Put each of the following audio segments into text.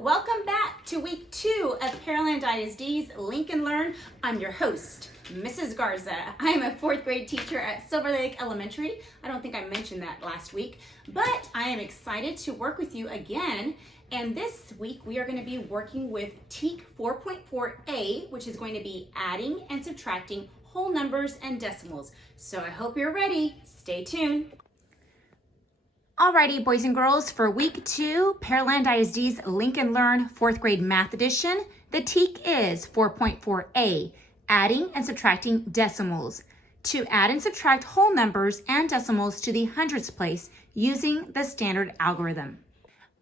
welcome back to week 2 of Pearland ISD's Link and Learn. I'm your host, Mrs. Garza. I am a 4th grade teacher at Silver Lake Elementary. I don't think I mentioned that last week, but I am excited to work with you again. And this week we are going to be working with TEK 4.4a, which is going to be adding and subtracting whole numbers and decimals. So I hope you're ready. Stay tuned. Alrighty, boys and girls, for week 2, Pearland ISD's Link and Learn 4th grade math edition, the TEK is 4.4a, adding and subtracting decimals. To add and subtract whole numbers and decimals to the hundredths place using the standard algorithm.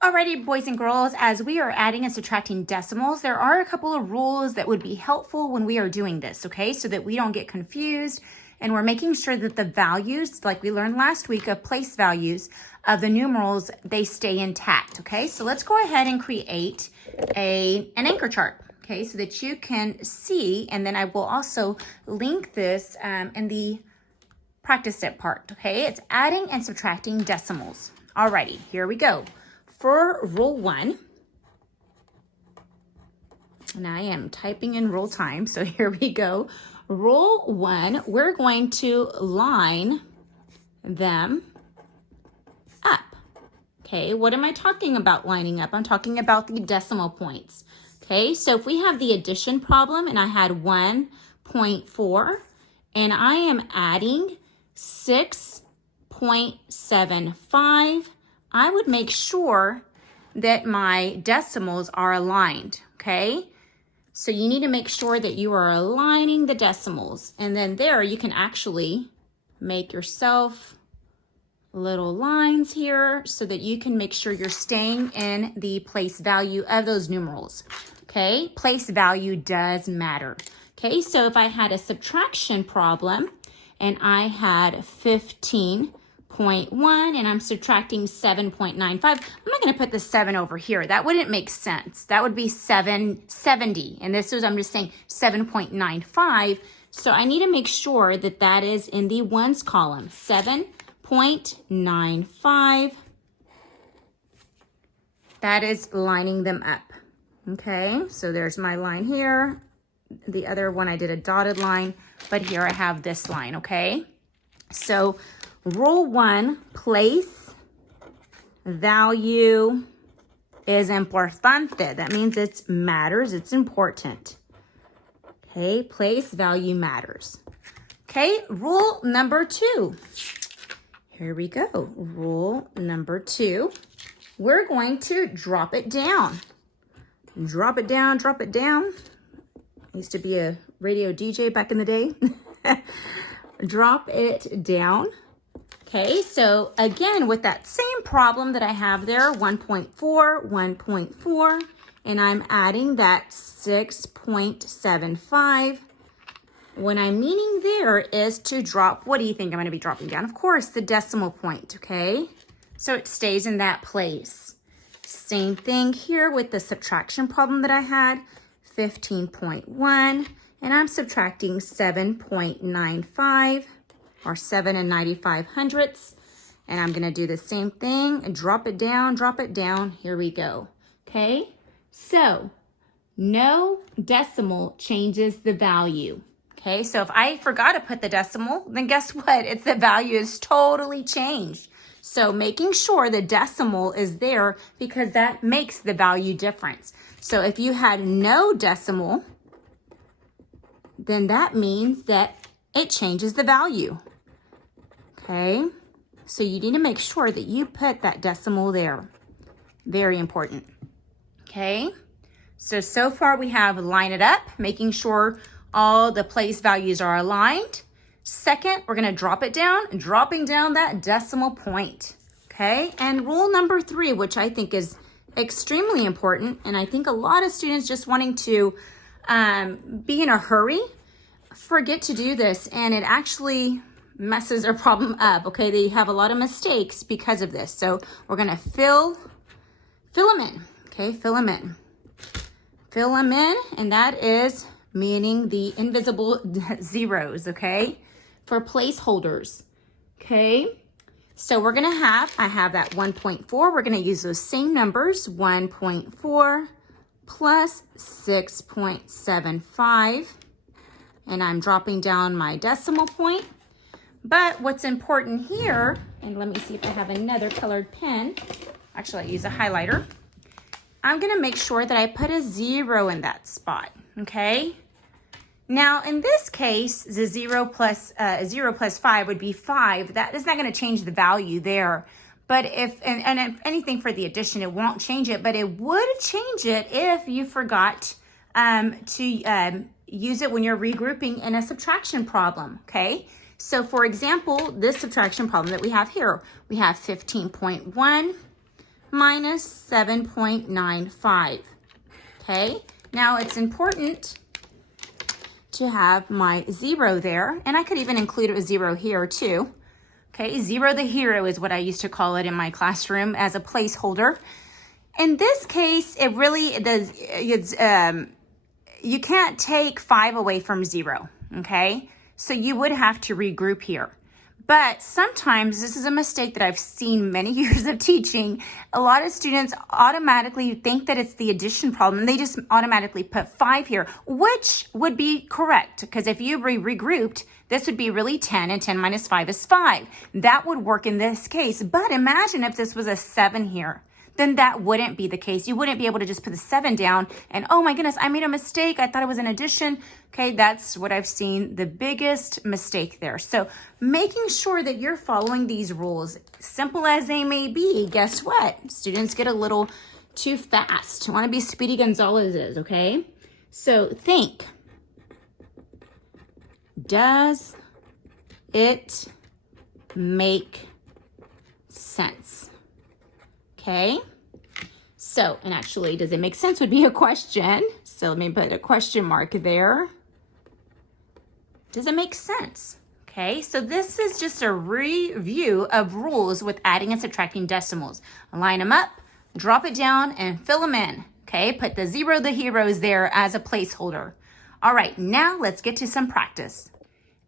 Alrighty, boys and girls, as we are adding and subtracting decimals, there are a couple of rules that would be helpful when we are doing this, okay? So that we don't get confused and we're making sure that the values, like we learned last week of place values of the numerals, they stay intact, okay? So let's go ahead and create an anchor chart, okay? So that you can see, and then I will also link this in the practice step part, okay? It's adding and subtracting decimals. Alrighty, here we go. For rule 1, and I am typing in rule time, so here we go. Rule 1, we're going to line them up. Okay, what am I talking about lining up? I'm talking about the decimal points. Okay, so if we have the addition problem and I had 1.4 and I am adding 6.75, I would make sure that my decimals are aligned, okay? So you need to make sure that you are aligning the decimals. And then there you can actually make yourself little lines here so that you can make sure you're staying in the place value of those numerals, okay? Place value does matter, okay? So if I had a subtraction problem and I had 15.1 and I'm subtracting 7.95. I'm not going to put the 7 over here. That wouldn't make sense. That would be 770. And this is, I'm just saying 7.95. So I need to make sure that that is in the ones column. 7.95. That is lining them up. Okay, so there's my line here. The other one I did a dotted line, but here I have this line, okay? So rule 1, place value is importante. That means it matters, it's important. Okay, place value matters. Okay, rule number 2. Here we go. Rule number 2. We're going to drop it down. Drop it down, drop it down. I used to be a radio DJ back in the day. Drop it down. Okay, so again, with that same problem that I have there, 1.4, 1.4, and I'm adding that 6.75. What I'm meaning there is to drop, what do you think I'm going to be dropping down? Of course, the decimal point, okay? So it stays in that place. Same thing here with the subtraction problem that I had, 15.1, and I'm subtracting 7.95. or 7 95 hundredths. And I'm gonna do the same thing and drop it down, drop it down. Here we go, okay? So, no decimal changes the value, okay? So if I forgot to put the decimal, then guess what? It's the value is totally changed. So making sure the decimal is there because that makes the value difference. So if you had no decimal, then that means that it changes the value. Okay, so you need to make sure that you put that decimal there. Very important. Okay, so far we have line it up, making sure all the place values are aligned. Second, we're gonna drop it down, dropping down that decimal point. Okay, and rule number 3, which I think is extremely important, and I think a lot of students just wanting to be in a hurry, forget to do this, and it actually messes their problem up, okay? They have a lot of mistakes because of this. So we're gonna fill them in, okay? Fill them in. Fill them in, and that is meaning the invisible zeros, okay? For placeholders, okay? So we're gonna have, I have that 1.4. We're gonna use those same numbers, 1.4 plus 6.75. And I'm dropping down my decimal point. But what's important here, and let me see if I have another colored pen. Actually, I use a highlighter. I'm gonna make sure that I put a 0 in that spot, okay? Now, in this case, the 0 plus 5 would be 5. That is not going to change the value there. But if anything for the addition, it won't change it. But it would change it if you forgot to use it when you're regrouping in a subtraction problem, okay? So, for example, this subtraction problem that we have here, we have 15.1 minus 7.95, okay? Now, it's important to have my 0 there, and I could even include a 0 here too. Okay, 0 the hero is what I used to call it in my classroom as a placeholder. In this case, it really does. You can't take 5 away from 0. Okay, so you would have to regroup here. But sometimes this is a mistake that I've seen many years of teaching. A lot of students automatically think that it's the addition problem. They just automatically put 5 here, which would be correct. Because if you regrouped, this would be really 10, and 10 minus 5 is 5. That would work in this case. But imagine if this was a 7 here. Then that wouldn't be the case. You wouldn't be able to just put the 7 down and, oh my goodness, I made a mistake. I thought it was an addition. Okay, that's what I've seen the biggest mistake there. So making sure that you're following these rules, simple as they may be, guess what? Students get a little too fast. Want to be Speedy Gonzalez's, okay? So think, does it make sense? Okay, so, and actually, does it make sense would be a question. So let me put a question mark there. Does it make sense? Okay, so this is just a review of rules with adding and subtracting decimals. Line them up, drop it down, and fill them in. Okay, put the 0 the heroes there as a placeholder. All right, now let's get to some practice.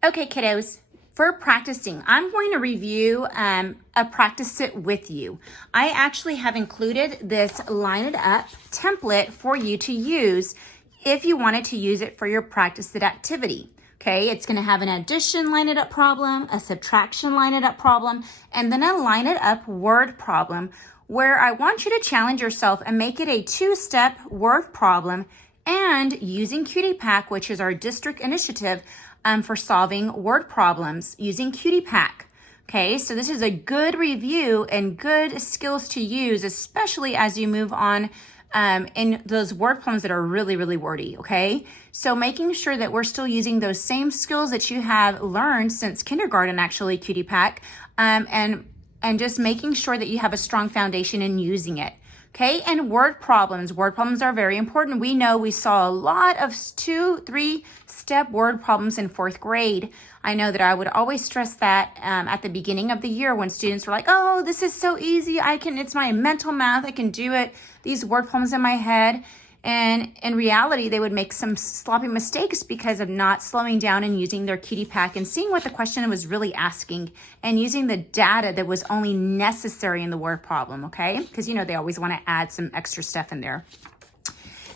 Okay, kiddos. For practicing, I'm going to review a practice it with you. I actually have included this line it up template for you to use if you wanted to use it for your practice it activity. Okay, it's going to have an addition line it up problem, a subtraction line it up problem, and then a line it up word problem where I want you to challenge yourself and make it a 2-step word problem and using QuittiePack, which is our district initiative, for solving word problems using QuittiePack. Okay, so this is a good review and good skills to use, especially as you move on in those word problems that are really, really wordy, okay? So making sure that we're still using those same skills that you have learned since kindergarten, actually, QuittiePack, and just making sure that you have a strong foundation in using it. Okay, and word problems. Word problems are very important. We know we saw a lot of 2-3-step word problems in 4th grade. I know that I would always stress that at the beginning of the year when students were like, oh, this is so easy. It's my mental math. I can do it. These word problems in my head. And in reality, they would make some sloppy mistakes because of not slowing down and using their QuittiePack and seeing what the question was really asking and using the data that was only necessary in the word problem, okay? Because, you know, they always want to add some extra stuff in there.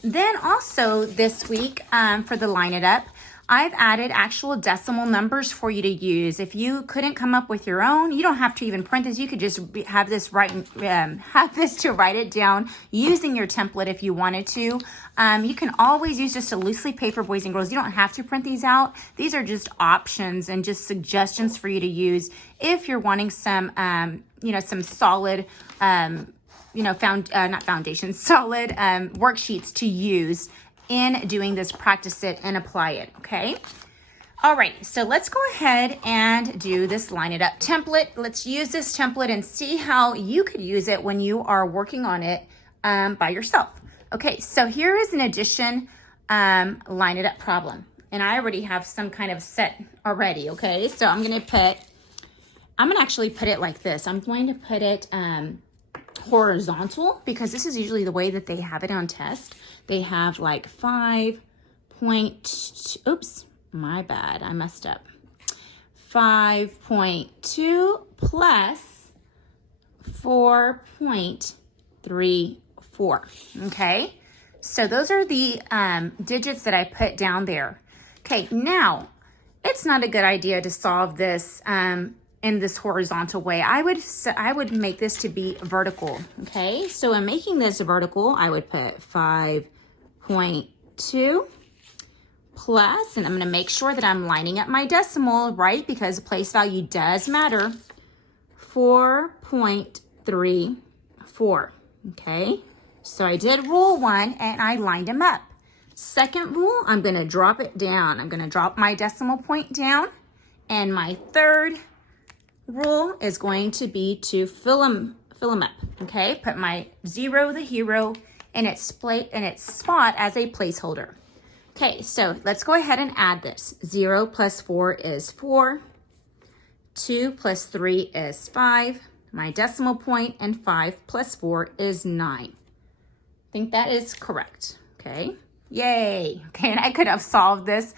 Then also this week for the Line It Up, I've added actual decimal numbers for you to use. If you couldn't come up with your own, you don't have to even print this. You could just have this to write it down using your template if you wanted to. You can always use just a loosely paper, boys and girls. You don't have to print these out. These are just options and just suggestions for you to use if you're wanting some, some solid, solid worksheets to use in doing this practice it and apply it, okay? All right, so let's go ahead and do this Line It Up template. Let's use this template and see how you could use it when you are working on it by yourself. Okay, so here is an addition Line It Up problem. And I already have some kind of set already, okay? So I'm gonna actually put it like this. I'm going to put it horizontal because this is usually the way that they have it on test. They have like 5 point, oops, my bad, I messed up. 5.2 plus 4.34. Okay, so those are the digits that I put down there. Okay, now it's not a good idea to solve this in this horizontal way. I would make this to be vertical. Okay, so in making this vertical, I would put 5.2 plus, and I'm going to make sure that I'm lining up my decimal, right? Because place value does matter. 4.34. Okay, so I did rule one and I lined them up. Second rule, I'm going to drop it down. I'm going to drop my decimal point down, and my third rule is going to be to fill them up. Okay, put my 0, the hero, in its spot as a placeholder. Okay, so let's go ahead and add this. 0 plus 4 is 4. 2 plus 3 is 5. My decimal point, and 5 plus 4 is 9. I think that is correct. Okay, yay. Okay, and I could have solved this,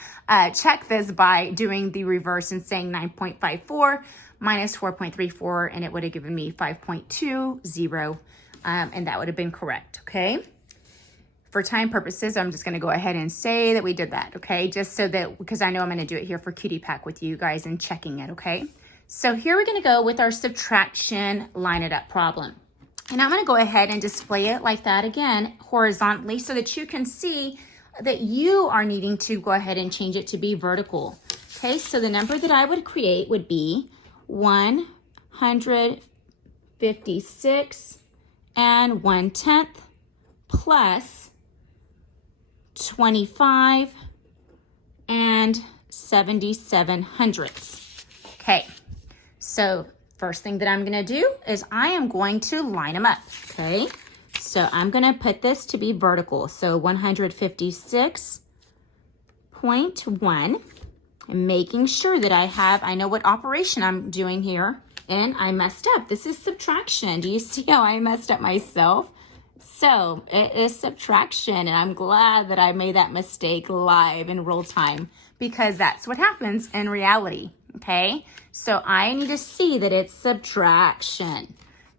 check this by doing the reverse and saying 9.54 minus 4.34, and it would have given me 5.20, and that would have been correct. Okay. For time purposes, I'm just going to go ahead and say that we did that, okay? Just so that, because I know I'm going to do it here for Cutie Pack with you guys and checking it, okay? So here we're going to go with our subtraction line it up problem. And I'm going to go ahead and display it like that again, horizontally, so that you can see that you are needing to go ahead and change it to be vertical. Okay, so the number that I would create would be 156 and 1/10 plus 25 and 77 hundredths. Okay, so first thing that I'm going to do is I am going to line them up. Okay, so I'm going to put this to be vertical. So 156.1, and making sure that I know what operation I'm doing here, and I messed up. This is subtraction. Do you see how I messed up myself? So it is subtraction, and I'm glad that I made that mistake live in real time, because that's what happens in reality, okay? So I need to see that it's subtraction.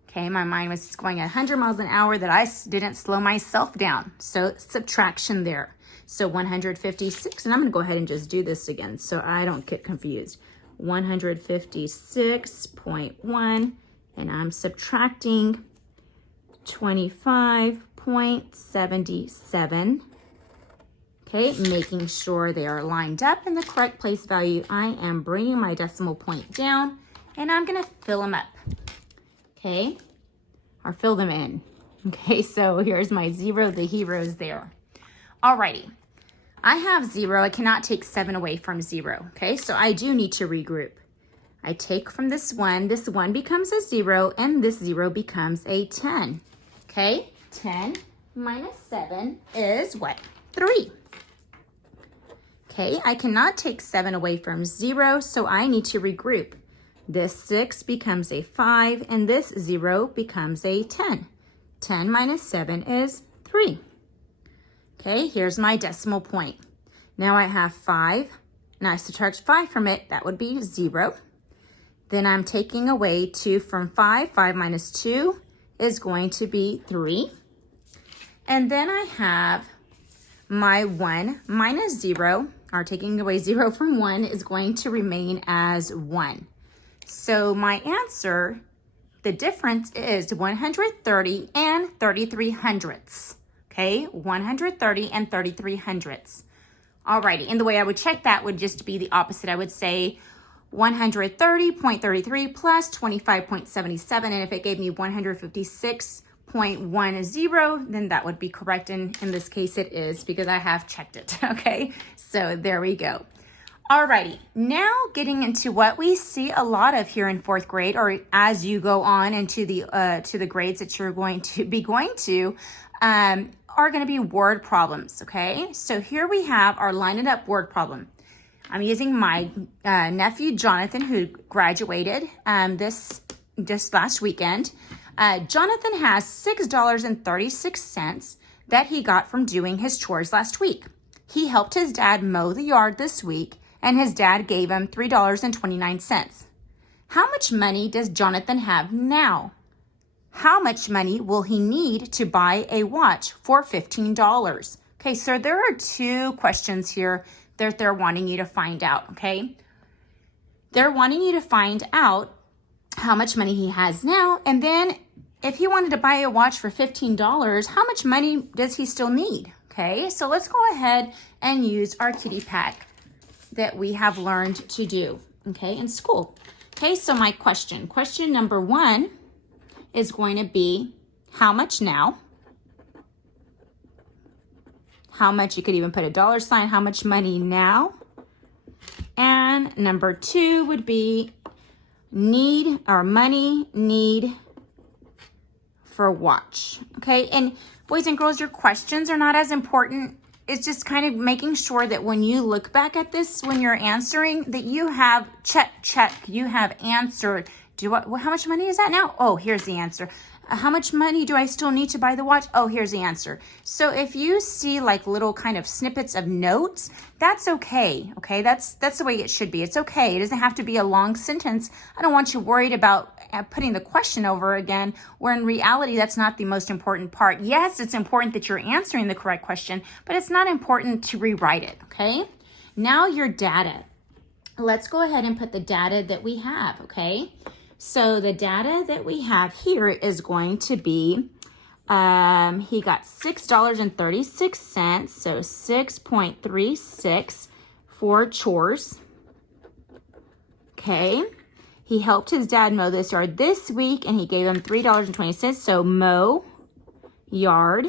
Okay, my mind was going at 100 miles an hour that I didn't slow myself down. So subtraction there. So 156, and I'm going to go ahead and just do this again so I don't get confused. 156.1, and I'm subtracting 25.77. Okay, making sure they are lined up in the correct place value. I am bringing my decimal point down, and I'm going to fill them up. Okay, or fill them in. Okay, so here's my 0, the heroes there. Alrighty, I have 0. I cannot take 7 away from 0. Okay, so I do need to regroup. I take from this 1 becomes a 0, and this 0 becomes a 10. Okay, 10 minus 7 is what? 3. Okay, I cannot take 7 away from 0, so I need to regroup. This 6 becomes a 5, and this 0 becomes a 10. 10 minus 7 is 3. Okay, here's my decimal point. Now I have 5, and I subtract 5 from it. That would be 0. Then I'm taking away 2 from 5. 5 minus 2 is going to be 3. And then I have my 1 minus 0, or taking away 0 from 1, is going to remain as 1. So my answer, the difference is 130 and 33 hundredths. Okay, 130 and 33 hundredths. Alrighty, and the way I would check that would just be the opposite. I would say 130.33 plus 25.77, and if it gave me 156.10, then that would be correct, and in this case it is, because I have checked it. Okay, so there we go. Alrighty, now getting into what we see a lot of here in 4th grade, or as you go on into the grades that you're going to be are going to be word problems. Okay, so here we have our line it up word problem. I'm using my nephew Jonathan, who graduated just last weekend. Jonathan has $6.36 that he got from doing his chores last week. He helped his dad mow the yard this week, and his dad gave him $3.29. How much money does Jonathan have now? how much money will he need to buy a watch for $15? Okay, so there are two questions here that they're wanting you to find out, okay? They're wanting you to find out how much money he has now, and then if he wanted to buy a watch for $15, how much money does he still need? Okay, so let's go ahead and use our kitty pack that we have learned to do, okay, in school. Okay, so my question number one is going to be how much now? How much, you could even put a dollar sign, how much money now? And number two would be need or money need for watch. Okay, and boys and girls, your questions are not as important. It's just kind of making sure that when you look back at this, when you're answering, that you have check, you have answered. How much money is that now? Oh, here's the answer. How much money do I still need to buy the watch? Oh, here's the answer. So if you see like little kind of snippets of notes, that's okay. Okay, that's the way it should be. It's okay. It doesn't have to be a long sentence. I don't want you worried about putting the question over again, where in reality, that's not the most important part. Yes, it's important that you're answering the correct question, but it's not important to rewrite it, okay? Now your data. Let's go ahead and put the data that we have, okay? So the data that we have here is going to be, he got $6.36, so 6.36 for chores, okay? He helped his dad mow this yard this week, and he gave him $3.20, so mow yard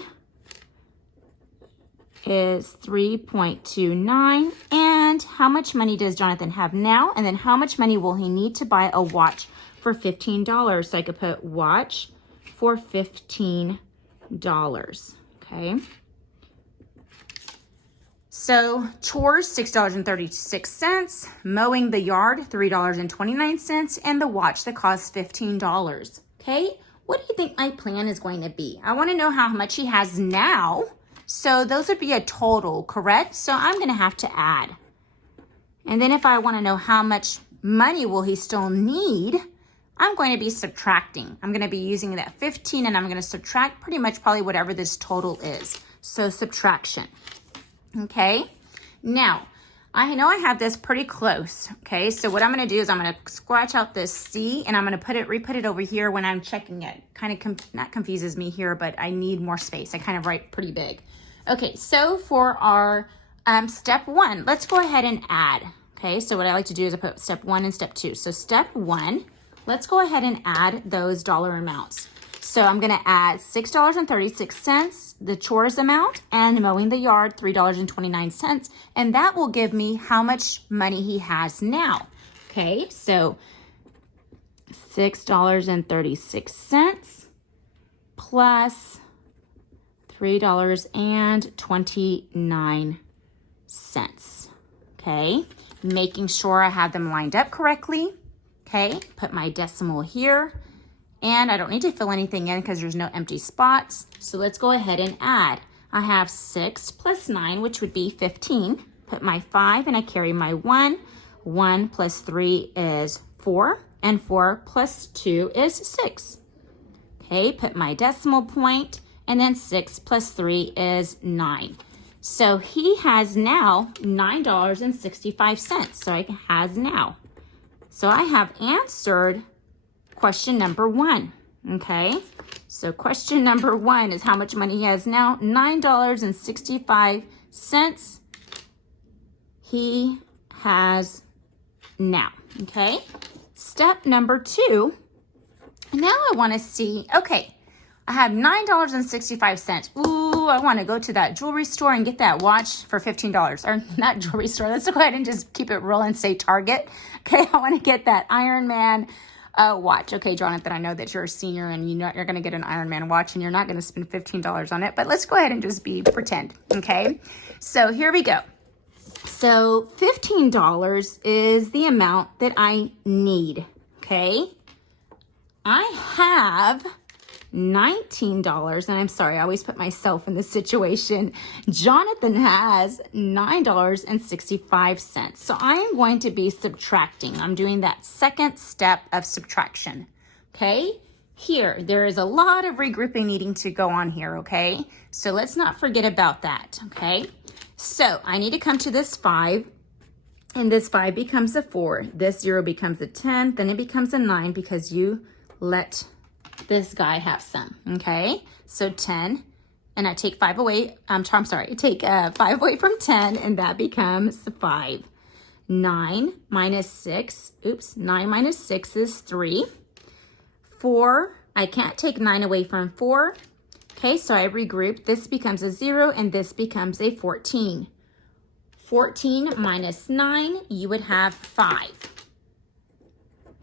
is 3.29. And how much money does Jonathan have now? And then how much money will he need to buy a watch for $15? So I could put watch for $15, okay? So chores, $6.36, mowing the yard, $3.29, and the watch that costs $15, okay? What do you think my plan is going to be? I want to know how much he has now. So those would be a total, correct? So I'm going to have to add. And then if I want to know how much money will he still need, I'm going to be subtracting. I'm going to be using that 15, and I'm going to subtract pretty much probably whatever this total is. So subtraction. Okay. Now, I know I have this pretty close. Okay. So what I'm going to do is I'm going to scratch out this C, and I'm going to re-put it over here when I'm checking it. Kind of not confuses me here, but I need more space. I kind of write pretty big. Okay. So for our step one, let's go ahead and add. Okay. So what I like to do is I put step one and step two. So step one, let's go ahead and add those dollar amounts. So I'm going to add $6.36, the chores amount, and mowing the yard, $3.29. And that will give me how much money he has now. Okay, so $6.36 plus $3.29. Okay, making sure I have them lined up correctly. Okay, put my decimal here. And I don't need to fill anything in because there's no empty spots. So let's go ahead and add. I have 6 plus 9, which would be 15. Put my 5 and I carry my 1. 1 plus 3 is 4. And 4 plus 2 is 6. Okay, put my decimal point. And then 6 plus 3 is 9. So he has now $9.65. So he has now. So I have answered question number one, okay? So question number one is how much money he has now. $9.65 he has now, okay? Step number two, now I want to see, okay, I have $9.65. Ooh, I want to go to that jewelry store and get that watch for $15. Or not jewelry store, let's go ahead and just keep it real and say Target. Okay, I want to get that Iron Man watch. Okay, Jonathan, I know that you're a senior and you know you're going to get an Iron Man watch and you're not going to spend $15 on it, but let's go ahead and just pretend, okay? So here we go. So $15 is the amount that I need, okay? I have $19, and I'm sorry, I always put myself in this situation. Jonathan has $9.65. So I am going to be subtracting. I'm doing that second step of subtraction. Okay, here, there is a lot of regrouping needing to go on here, okay? So let's not forget about that, okay? So I need to come to this 5, and this 5 becomes a 4. This 0 becomes a 10, then it becomes a 9 because you let this guy have some, okay? So 10, and I take 5 away, I take 5 away from 10, and that becomes 5. 9 minus 6, 9 minus 6 is 3. 4, I can't take 9 away from 4. Okay, so I regroup. This becomes a 0 and this becomes a 14. 14 minus 9, you would have 5.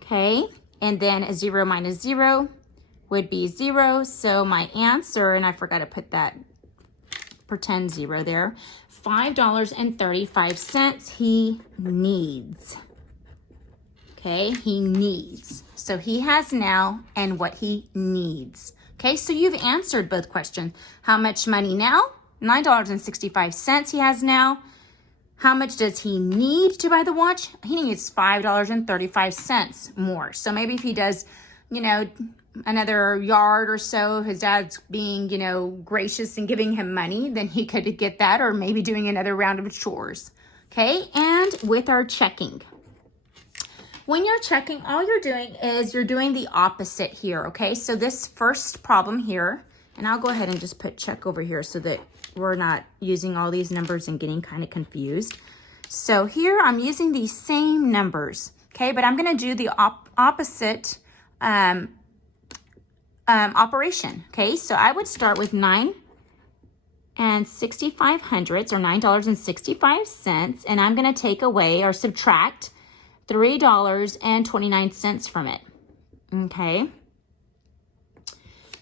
Okay, and then a 0 minus 0 would be 0. So my answer, and I forgot to put that pretend 0 there, $5.35 he needs. Okay, he needs. So he has now and what he needs. Okay, so you've answered both questions. How much money now? $9.65 he has now. How much does he need to buy the watch? He needs $5.35 more. So maybe if he does, you know, another yard or so, his dad's being, you know, gracious and giving him money, then he could get that, or maybe doing another round of chores. Okay, and with our checking. When you're checking, all you're doing is you're doing the opposite here, okay? So this first problem here, and I'll go ahead and just put check over here so that we're not using all these numbers and getting kind of confused. So here I'm using these same numbers, okay? But I'm gonna do the opposite operation, okay? So I would start with 9 and 65 hundredths, or $9.65, and I'm gonna take away or subtract $3.29 from it, okay?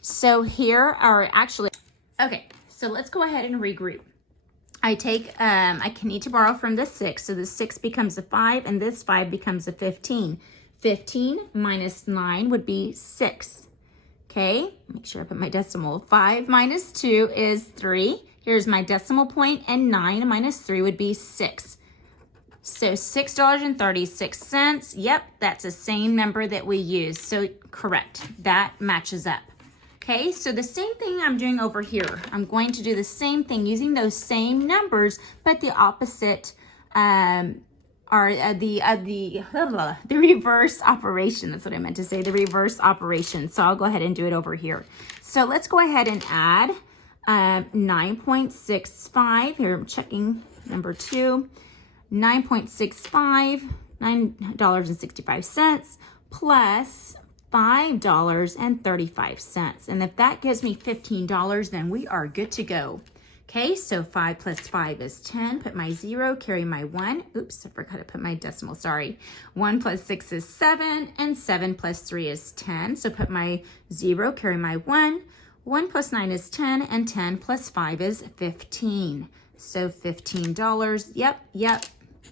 So here are actually, okay, so let's go ahead and regroup. I take, I can need to borrow from the 6, so the 6 becomes a 5, and this 5 becomes a 15. 15 minus 9 would be 6, okay? Make sure I put my decimal. 5 minus 2 is 3. Here's my decimal point, and 9 minus 3 would be 6. So $6.36, yep, that's the same number that we used. So correct, that matches up. Okay, so the same thing I'm doing over here. I'm going to do the same thing using those same numbers, but the opposite, the reverse operation. That's what I meant to say, the reverse operation. So I'll go ahead and do it over here. So let's go ahead and add 9.65. Here I'm checking number 2. 9.65, $9.65 plus $5.35. And if that gives me $15, then we are good to go. Okay, so 5 plus 5 is 10. Put my 0, carry my 1. Oops, I forgot to put my decimal, sorry. 1 plus 6 is 7, and 7 plus 3 is 10. So put my 0, carry my 1. 1 plus 9 is 10, and 10 plus 5 is 15. So $15, yep,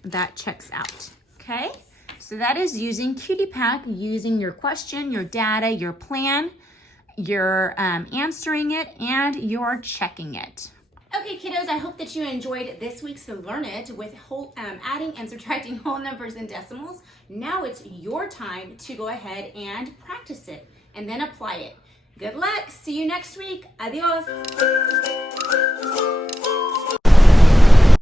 that checks out, okay? So that is using QuickPack, using your question, your data, your plan, you're answering it, and you're checking it. Okay, kiddos, I hope that you enjoyed this week's Learn It with adding and subtracting whole numbers and decimals. Now it's your time to go ahead and practice it and then apply it. Good luck. See you next week. Adios.